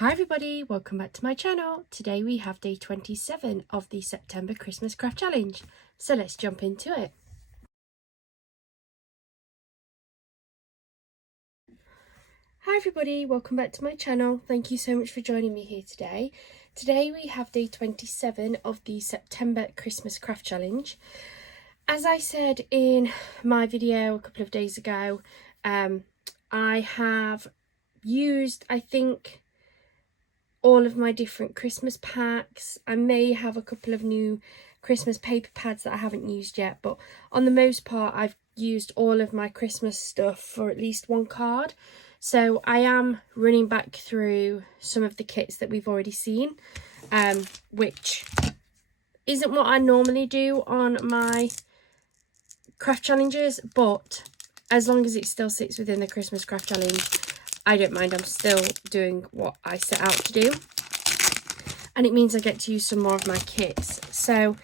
Hi everybody, welcome back to my channel. Today we have day 27 of the September Christmas Craft Challenge. So let's jump into it. Hi everybody, welcome back to my channel. Thank you so much for joining me here today. Today we have day 27 of the September Christmas Craft Challenge. As I said in my video a couple of days ago, I have used, I think, all of my different Christmas packs. I may have a couple of new Christmas paper pads that I haven't used yet, but on the most part I've used all of my Christmas stuff for at least one card. So I am running back through some of the kits that we've already seen, which isn't what I normally do on my craft challenges, but as long as it still sits within the Christmas craft challenge, I don't mind. I'm still doing what I set out to do, and it means I get to use some more of my kits. So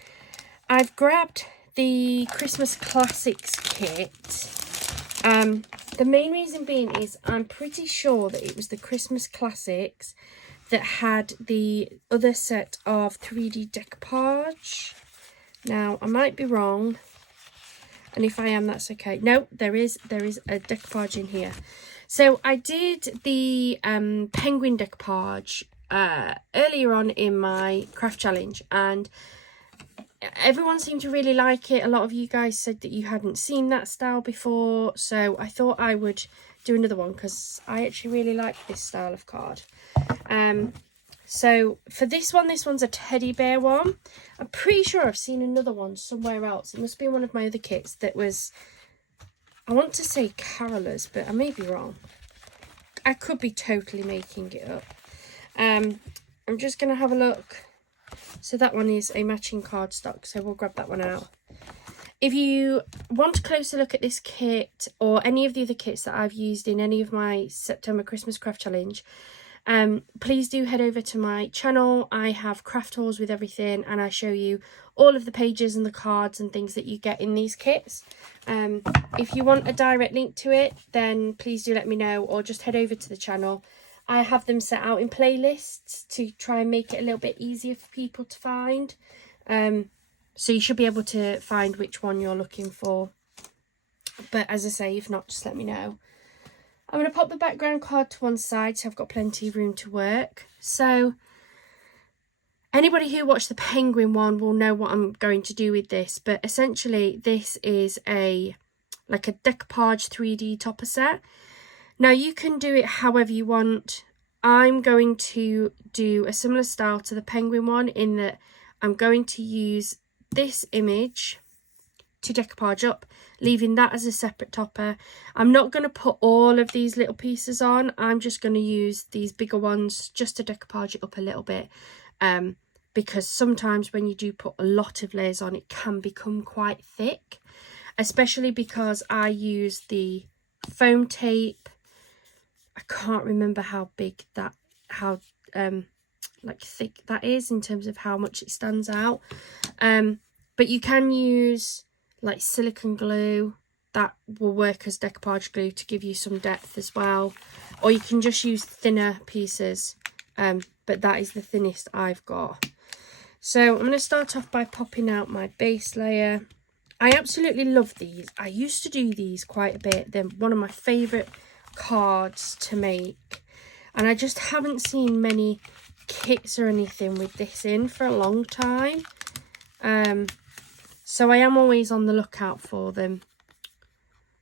I've grabbed the Christmas Classics kit. The main reason being is I'm pretty sure that it was the Christmas Classics that had the other set of 3D decoupage. Now I might be wrong, and if I am, that's okay. No, there is a decoupage in here. So I did the penguin decoupage earlier on in my craft challenge, and everyone seemed to really like it. A lot of you guys said that you hadn't seen that style before, so I thought I would do another one because I actually really like this style of card. So for this one's a teddy bear one. I'm pretty sure I've seen another one somewhere else. It must be one of my other kits that was, I want to say carolers, but I may be wrong. I could be totally making it up. I'm just going to have a look. So that one is a matching cardstock, so we'll grab that one out. If you want a closer look at this kit or any of the other kits that I've used in any of my September Christmas Craft Challenge, please do head over to my channel. I have craft hauls with everything, and I show you all of the pages and the cards and things that you get in these kits. If you want a direct link to it, then please do let me know, or just head over to the channel. I have them set out in playlists to try and make it a little bit easier for people to find. So you should be able to find which one you're looking for. But as I say, if not, just let me know. I'm going to pop the background card to one side so I've got plenty of room to work. So anybody who watched the penguin one will know what I'm going to do with this, but essentially this is like a decoupage 3D topper set. Now you can do it however you want. I'm going to do a similar style to the penguin one in that I'm going to use this image to decoupage up, leaving that as a separate topper. I'm not going to put all of these little pieces on. I'm just going to use these bigger ones just to decoupage it up a little bit, because sometimes when you do put a lot of layers on, it can become quite thick, especially because I use the foam tape. I can't remember how big that, like thick that is in terms of how much it stands out. But you can use like silicone glue that will work as decoupage glue to give you some depth as well, or you can just use thinner pieces, but that is the thinnest I've got. So I'm going to start off by popping out my base layer. I absolutely love these. I used to do these quite a bit. They're one of my favourite cards to make, and I just haven't seen many kits or anything with this in for a long time. So I am always on the lookout for them.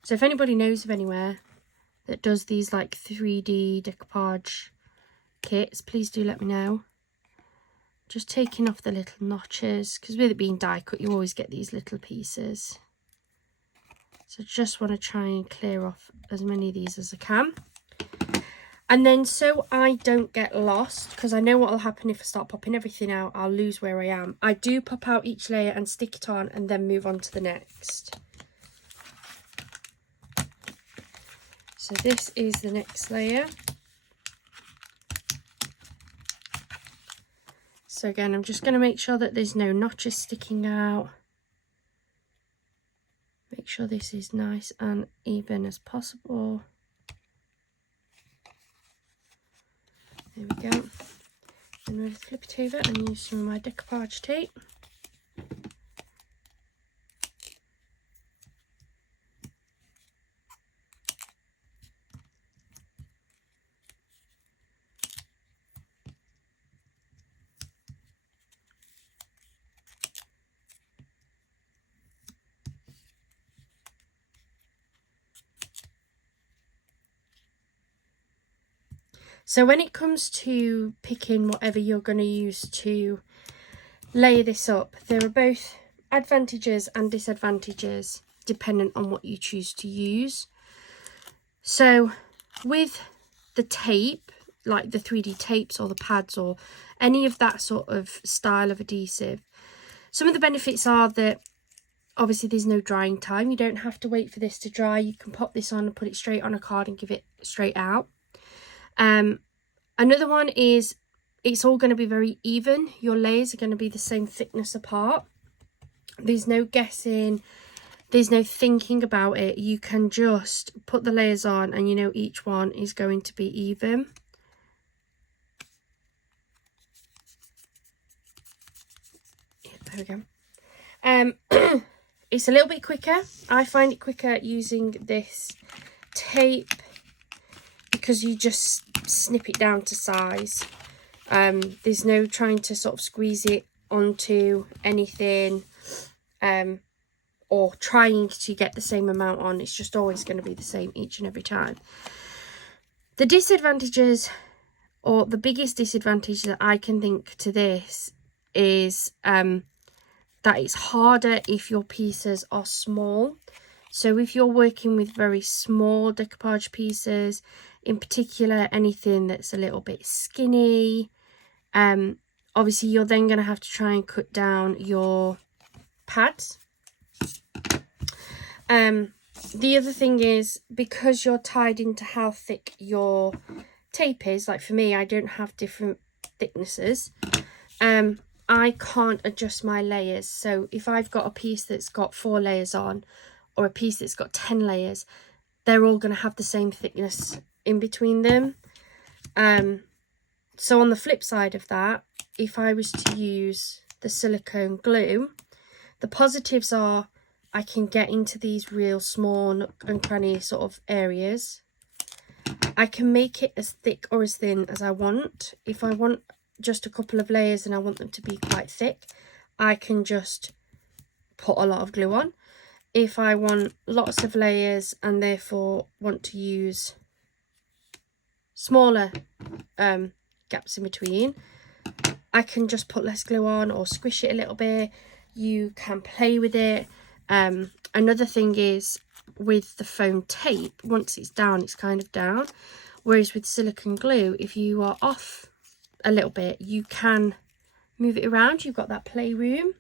So if anybody knows of anywhere that does these like 3D decoupage kits, please do let me know. Just taking off the little notches, because with it being die cut, you always get these little pieces. So just want to try and clear off as many of these as I can. And then so I don't get lost, because I know what will happen if I start popping everything out, I'll lose where I am. I do pop out each layer and stick it on and then move on to the next. So this is the next layer. So again, I'm just going to make sure that there's no notches sticking out. Make sure this is nice and even as possible. There we go. And we'll flip it over and use some of my decoupage tape. So when it comes to picking whatever you're going to use to layer this up, there are both advantages and disadvantages dependent on what you choose to use. So with the tape, like the 3D tapes or the pads or any of that sort of style of adhesive, some of the benefits are that obviously there's no drying time. You don't have to wait for this to dry. You can pop this on and put it straight on a card and give it straight out. Another one is it's all going to be very even. Your layers are going to be the same thickness apart. There's no guessing. There's no thinking about it. You can just put the layers on and you know each one is going to be even. Yeah, there we go. It's a little bit quicker. I find it quicker using this tape because you just snip it down to size. There's no trying to sort of squeeze it onto anything or trying to get the same amount on. It's just always going to be the same each and every time. The disadvantages, or the biggest disadvantage that I can think to this, is that it's harder if your pieces are small. So if you're working with very small decoupage pieces, in particular anything that's a little bit skinny, obviously you're then going to have to try and cut down your pads. The other thing is, because you're tied into how thick your tape is, like for me, I don't have different thicknesses. I can't adjust my layers. So if I've got a piece that's got 4 layers on, or a piece that's got 10 layers, they're all going to have the same thickness in between them. So on the flip side of that, if I was to use the silicone glue, the positives are I can get into these real small nook and cranny sort of areas. I can make it as thick or as thin as I want. If I want just a couple of layers and I want them to be quite thick, I can just put a lot of glue on. If I want lots of layers and therefore want to use smaller gaps in between, I can just put less glue on or squish it a little bit. You can play with it. Another thing is with the foam tape, once it's down, it's kind of down. Whereas with silicone glue, if you are off a little bit, you can move it around. You've got that play room.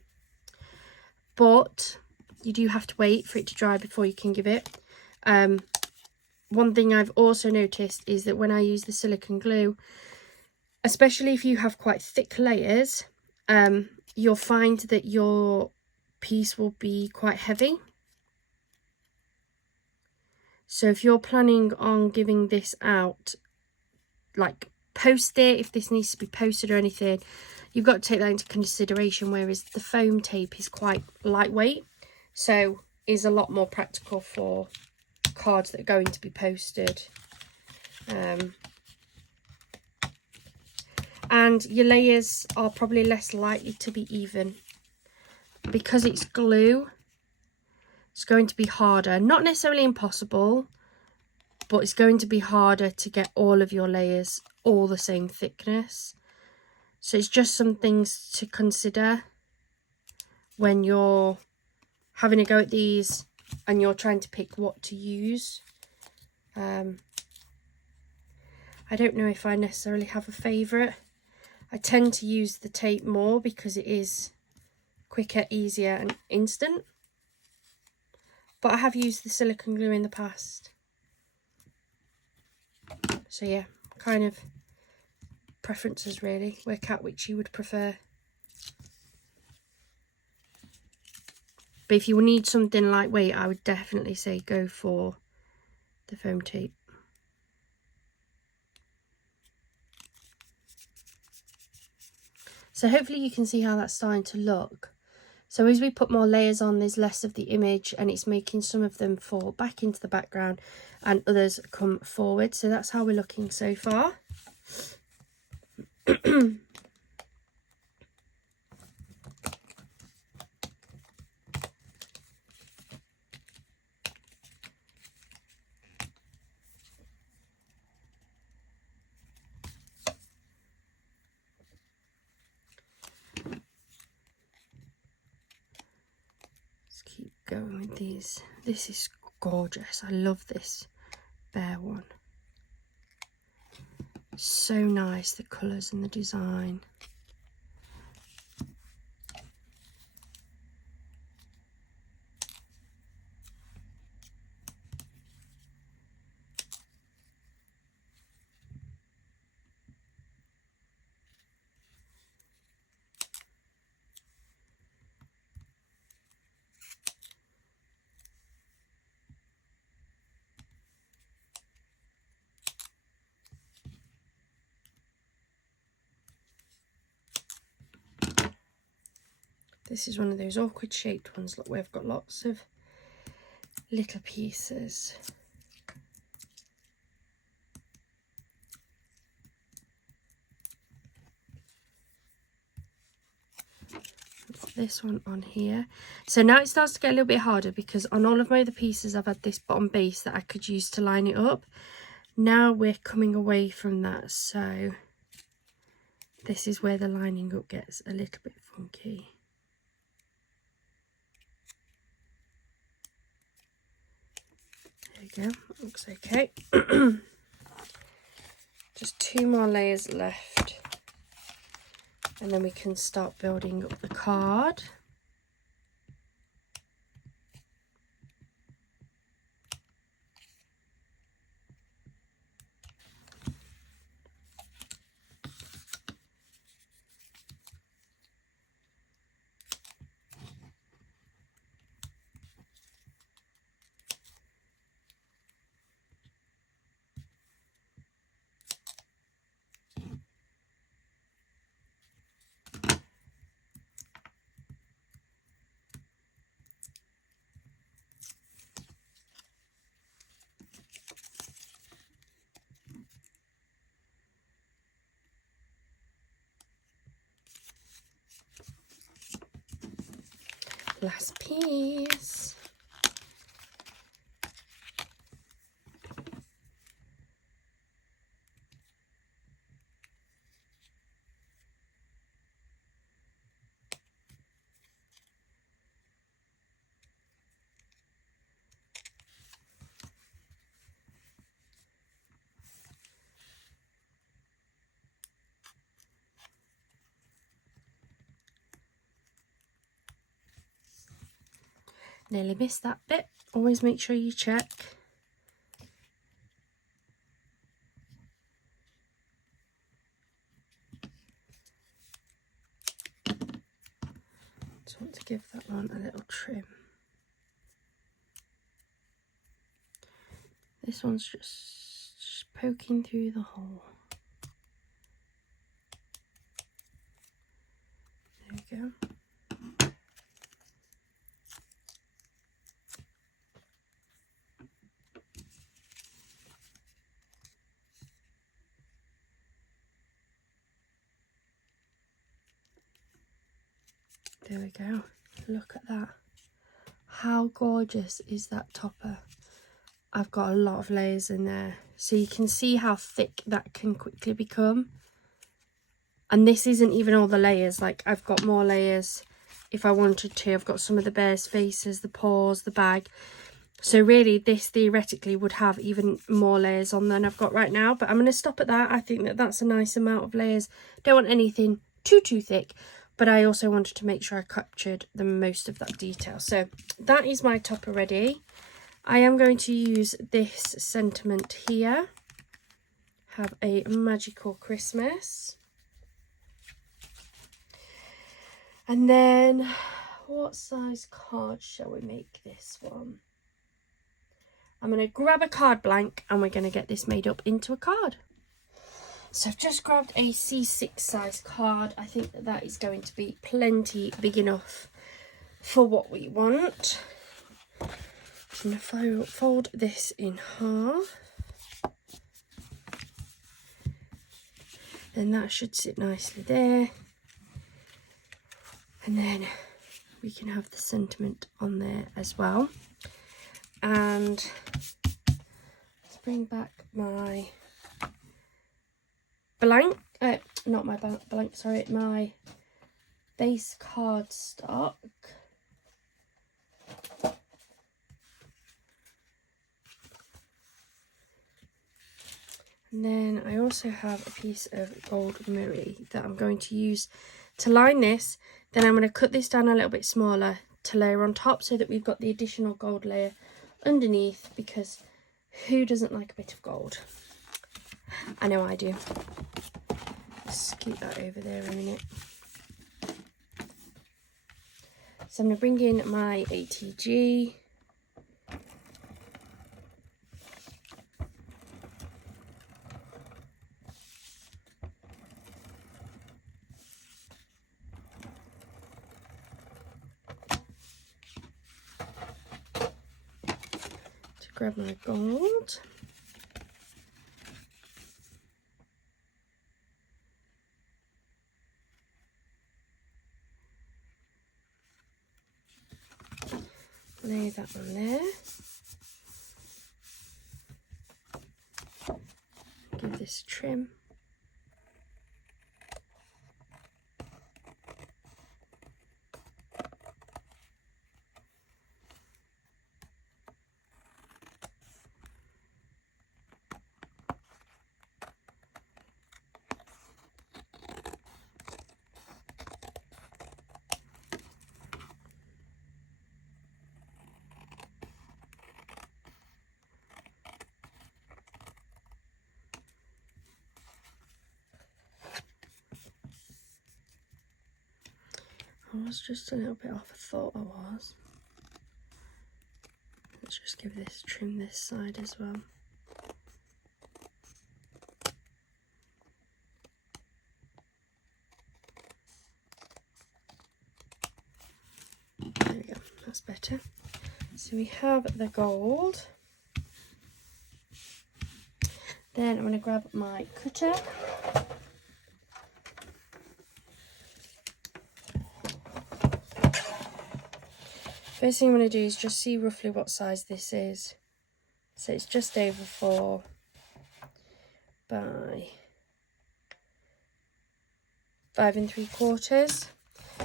But you do have to wait for it to dry before you can give it. One thing I've also noticed is that when I use the silicone glue, especially if you have quite thick layers, you'll find that your piece will be quite heavy. So if you're planning on giving this out, like post it, if this needs to be posted or anything, you've got to take that into consideration, whereas the foam tape is quite lightweight, so is a lot more practical for cards that are going to be posted. And your layers are probably less likely to be even. Because it's glue, it's going to be harder. Not necessarily impossible, but it's going to be harder to get all of your layers all the same thickness. So it's just some things to consider when you're having a go at these and you're trying to pick what to use. I don't know if I necessarily have a favourite. I tend to use the tape more because it is quicker, easier and instant. But I have used the silicone glue in the past. So yeah, kind of preferences really. Work out which you would prefer. But if you need something lightweight, I would definitely say go for the foam tape. So hopefully you can see how that's starting to look. So as we put more layers on, there's less of the image, and it's making some of them fall back into the background and others come forward. So that's how we're looking so far. Keep going with these. This is gorgeous. I love this bear one. So nice, the colours and the design. This is one of those awkward shaped ones, look, where I've got lots of little pieces. Put this one on here. So now it starts to get a little bit harder, because on all of my other pieces I've had this bottom base that I could use to line it up. Now we're coming away from that, so this is where the lining up gets a little bit funky. There we go, that looks okay. Just 2 more layers left, and then we can start building up the card. Last piece. Nearly missed that bit. Always make sure you check. Just want to give that one a little trim. This one's just poking through the hole. There we go. There we go. Look at that. How gorgeous is that topper? I've got a lot of layers in there, so you can see how thick that can quickly become. And this isn't even all the layers, like I've got more layers if I wanted to. I've got some of the bear's faces, the paws, the bag. So really this theoretically would have even more layers on than I've got right now, but I'm going to stop at that. I think that that's a nice amount of layers. Don't want anything too thick, but I also wanted to make sure I captured the most of that detail. So that is my topper ready. I am going to use this sentiment here. Have a magical Christmas. And then what size card shall we make this one? I'm going to grab a card blank and we're going to get this made up into a card. So I've just grabbed a C6 size card. I think that that is going to be plenty big enough for what we want. I'm going to fold this in half. Then that should sit nicely there. And then we can have the sentiment on there as well. And let's bring back my blank, not my blank, sorry, my base card stock. And then I also have a piece of gold Miri that I'm going to use to line this. Then I'm going to cut this down a little bit smaller to layer on top so that we've got the additional gold layer underneath, because who doesn't like a bit of gold? I know I do. Let's scoot that over there a minute. So I'm going to bring in my ATG. Grab my gold. Lay that on there. Give this a trim. I was just a little bit off. I thought I was. Let's just give this trim this side as well. There we go, that's better. So we have the gold. Then I'm going to grab my cutter. First thing I'm going to do is just see roughly what size this is. So it's just over 4 by 5 3/4.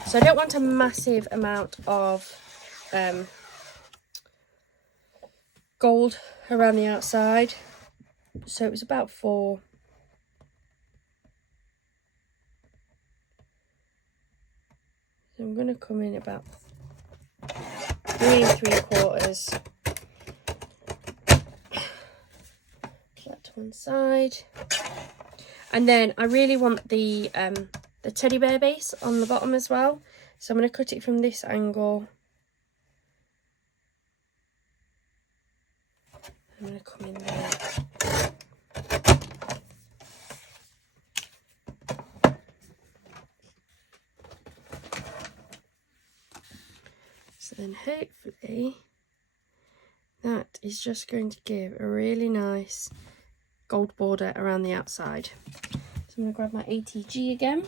So I don't want a massive amount of gold around the outside. So it was about 4. So I'm going to come in about 3 3/4. Put that to one side. And then I really want the teddy bear base on the bottom as well. So I'm going to cut it from this angle. I'm going to come in there. So then hopefully that is just going to give a really nice gold border around the outside. So I'm going to grab my ATG again.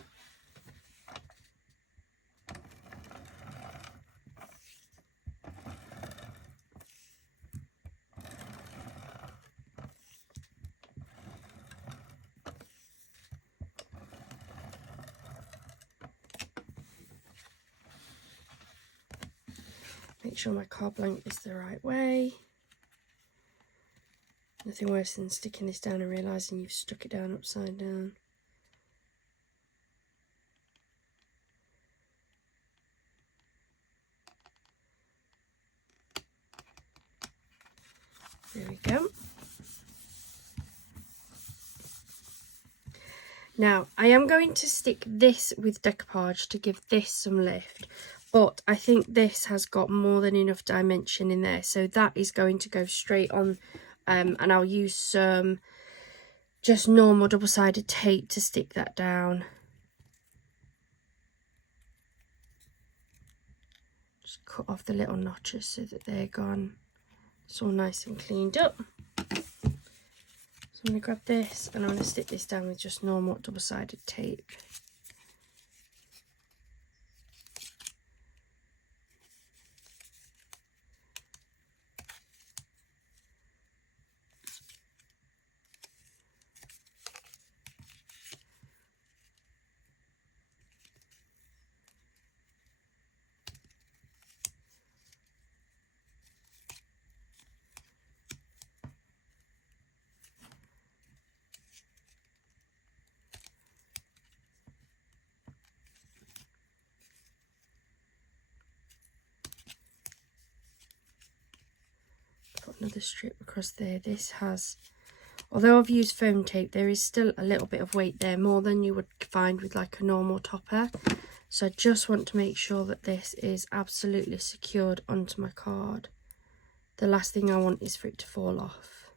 Make sure my card blank is the right way. Nothing worse than sticking this down and realising you've stuck it down upside down. There we go. Now, I am going to stick this with decoupage to give this some lift, but I think this has got more than enough dimension in there, so that is going to go straight on, and I'll use some just normal double-sided tape to stick that down. Just cut off the little notches so that they're gone. It's all nice and cleaned up. So I'm going to grab this and I'm going to stick this down with just normal double-sided tape. Put another strip across there. This has, although I've used foam tape, there is still a little bit of weight there, more than you would find with like a normal topper. So I just want to make sure that this is absolutely secured onto my card. The last thing I want is for it to fall off.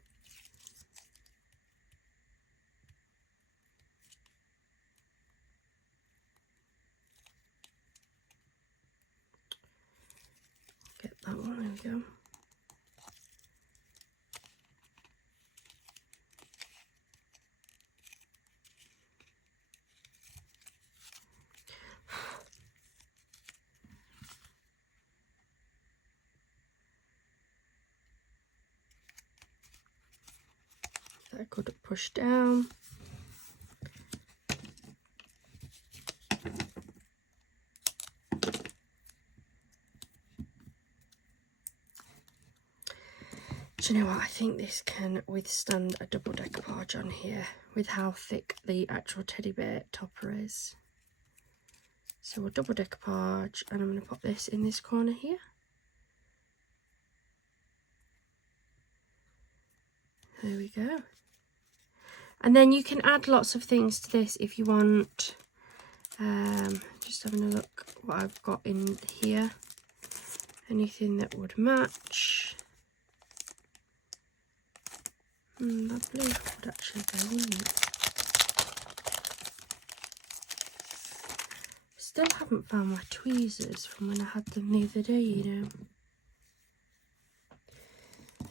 Get that one, there we go. That could push down. Do you know what? I think this can withstand a double decoupage on here with how thick the actual teddy bear topper is. So we'll double decoupage and I'm going to pop this in this corner here. There we go. And then you can add lots of things to this if you want. Just having a look what I've got in here. Anything that would match. That blue would actually go, wouldn't it? Still haven't found my tweezers from when I had them the other day, you know.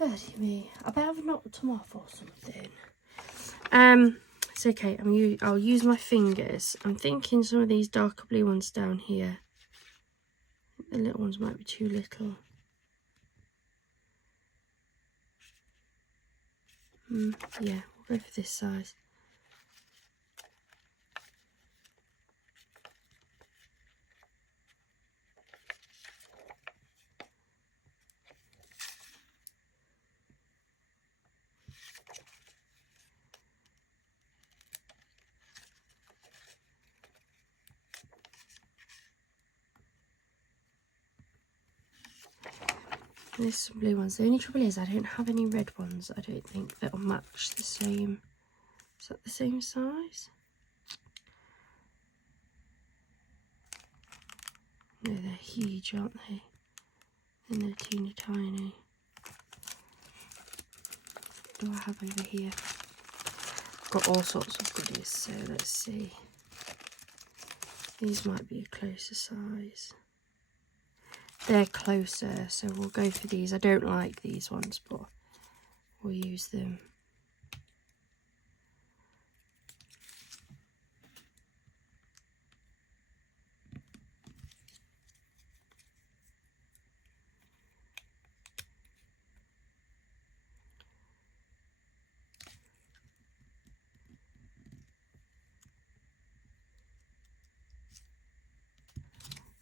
Oh dear me, I bet I've knocked them off or something. It's okay. I'll use my fingers. I'm thinking some of these darker blue ones down here. The little ones might be too little. Yeah, we'll go for this size. There's some blue ones. The only trouble is I don't have any red ones, I don't think, that'll match the same. Is that the same size? No, they're huge, aren't they? And they're teeny tiny. What do I have over here? I've got all sorts of goodies, so let's see. These might be a closer size. They're closer, so we'll go for these. I don't like these ones, but we'll use them.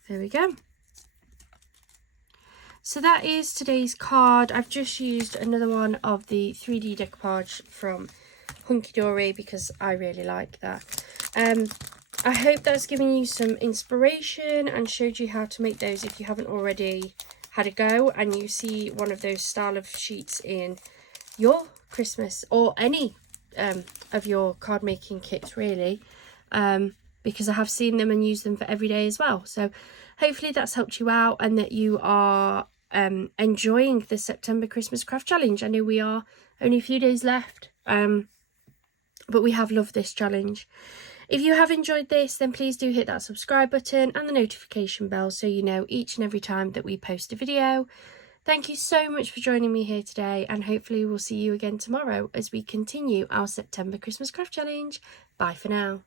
There we go. So that is today's card. I've just used another one of the 3D decoupage from Hunky Dory because I really like that. I hope that's given you some inspiration and showed you how to make those if you haven't already had a go and you see one of those style of sheets in your Christmas or any of your card making kits really, because I have seen them and used them for every day as well. So hopefully that's helped you out and that you are enjoying the September Christmas Craft Challenge. I know we are only a few days left. but we have loved this challenge. If you have enjoyed this, then please do hit that subscribe button and the notification bell so you know each and every time that we post a video. Thank you so much for joining me here today, and hopefully we'll see you again tomorrow as we continue our September Christmas craft challenge. Bye for now.